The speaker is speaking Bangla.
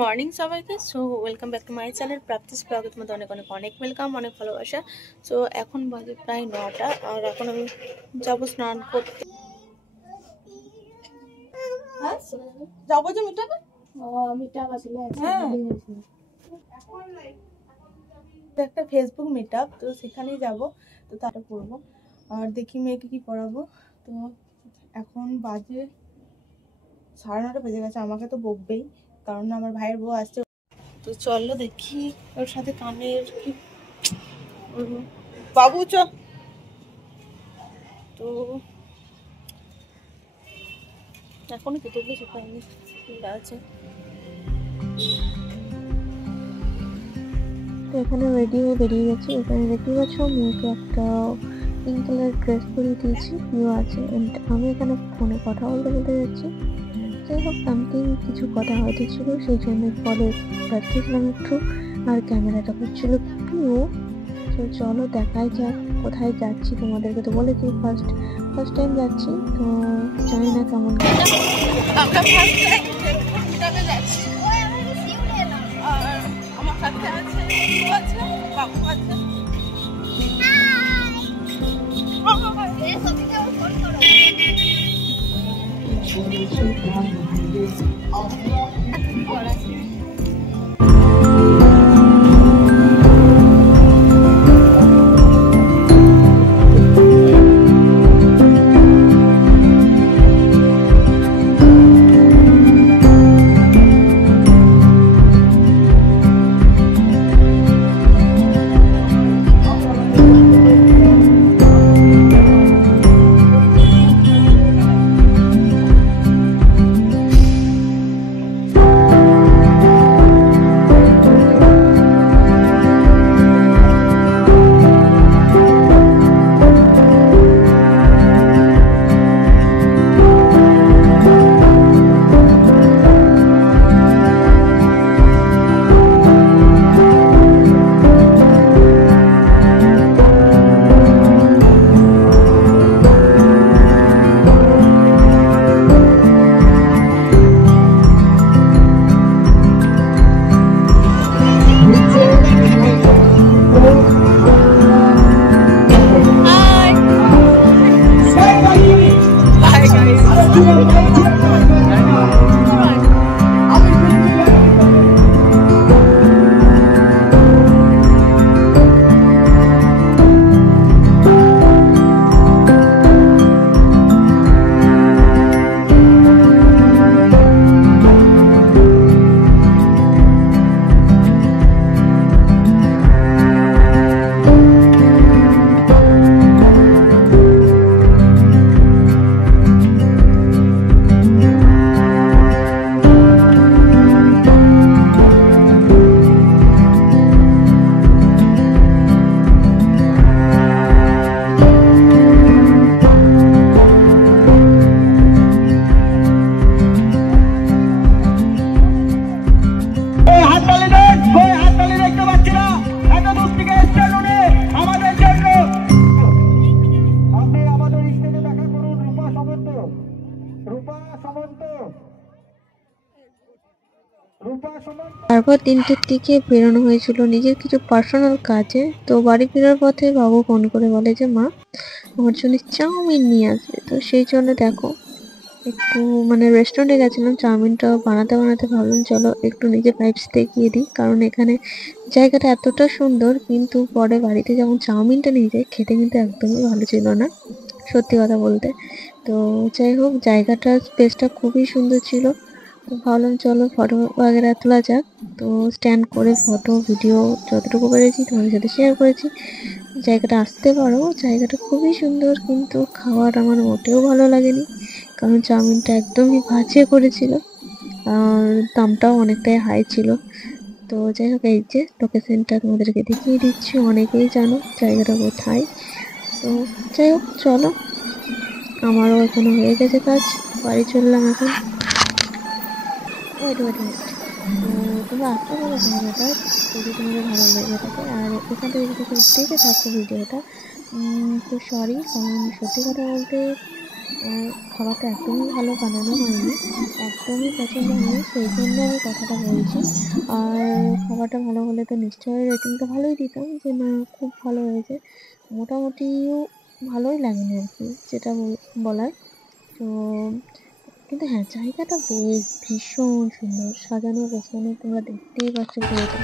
মর্নিং সবাইকে। So welcome back to my channel প্রাপ্তিস ব্লগে তোমাদের অনেক অনেক অনেক ওয়েলকাম, অনেক ভালোবাসা। সো এখন বাজে প্রায় 9টা, আর এখন আমি যাবো স্নান করতে। যাবো যে মিটাবে একটা ফেসবুক মিট আপ, তো সেখানেই যাবো। তো তাটা করবো আর দেখি মেয়েকে কি পড়াবো। তো এখন বাজে 9:30 বেজে গেছে। আমাকে তো বকবেই, কারণ আমার ভাইয়ের বউ আসছে। তো চলো দেখি ওর সাথে কানের কি বাবু চ। তো এখনো তো তবু শুকায়নি আছে। তো এখানে রেডি হয়ে বেরিয়ে গেছি। এখানে দেখতে পাচ্ছ মেয়েকে একটা পিঙ্ক কালার ড্রেস পরিয়ে দিয়েছি, নিউ আছে। এন্ড আমি এখানে ফোনে কথা বলতে বলতে যাচ্ছি। যাই হোক, সামথিং কিছু কথা হয়তো ছিল, সেই জন্য পরে ব্যস্তছিলাম একটু, আর ক্যামেরাটা করছিল পিও। তো চলো দেখাই যাক কোথায় যাচ্ছি। তোমাদেরকে তো বলেছি ফার্স্ট টাইম যাচ্ছি, তো জানি না কেমন। আমরা ফার্স্ট টাইম যাচ্ছি, আর আমার সাথে আছে বাবু আছে। তারপর 3টের দিকে বেরোনো হয়েছিল নিজের কিছু পার্সোনাল কাজে। তো বাড়ি ফেরার পথে বাবু ফোন করে বলে যে মা আমার জন্য চাউমিন নিয়ে আসবে। তো সেই জন্য দেখো একটু রেস্টুরেন্টে গেছিলাম, চাউমিনটা বানাতে ভাবলাম চলো একটু নিজে ভাইবস দেখিয়ে দিই, কারণ এখানে জায়গাটা এতটা সুন্দর। কিন্তু পরে বাড়িতে যখন চাউমিনটা নিয়ে যাই, খেতে কিন্তু একদমই ভালো ছিল না, সত্যি কথা বলতে। তো যাই হোক, জায়গাটা স্পেসটা খুবই সুন্দর ছিল। তো ভাবলাম চলো ফটো বাগেরা তোলা যাক। তো স্ট্যান্ড করে ফটো ভিডিও যতটুকু পেরেছি তোমাদের সাথে শেয়ার করেছি। জায়গাটা আসতে পারো, জায়গাটা খুবই সুন্দর, কিন্তু খাওয়ার আমার মোটেও ভালো লাগেনি, কারণ চাউমিনটা একদমই বাজে করেছিল আর দামটাও অনেকটাই হাই ছিল। তো যাই হোক, এই যে লোকেশনটা তোমাদেরকে দেখিয়ে দিচ্ছি, অনেকেই জানো জায়গাটা কোথায়। তো যাই হোক চলো, আমারও এখনো হয়ে গেছে কাজ, বাড়ি চললাম এখন। ওয়েট তোমরা আশা করো জায়গাটা যদি তোমাদের ভালো লেগে থাকে, আর এখান থেকে যদি কেউ দেখে থাকো ভিডিওটা, তো সরি, কারণ সত্যি কথা বলতে আর খাবারটা একদমই ভালো বানানো হয়নি, একদমই পছন্দ হয়নি, সেই জন্য আমি কথাটা বলছি। আর খাবারটা ভালো হলে তো নিশ্চয়ই রেটিংটা ভালোই দিতাম, যে না খুব ভালো হয়েছে। মোটামুটিও ভালোই লাগেনি আর কি, যেটা বলার। তো কিন্তু হ্যাঁ, জায়গাটা বেশ ভীষণ সুন্দর সাজানো গোছানো, তোমরা দেখতেই পাচ্ছ পুরোটা।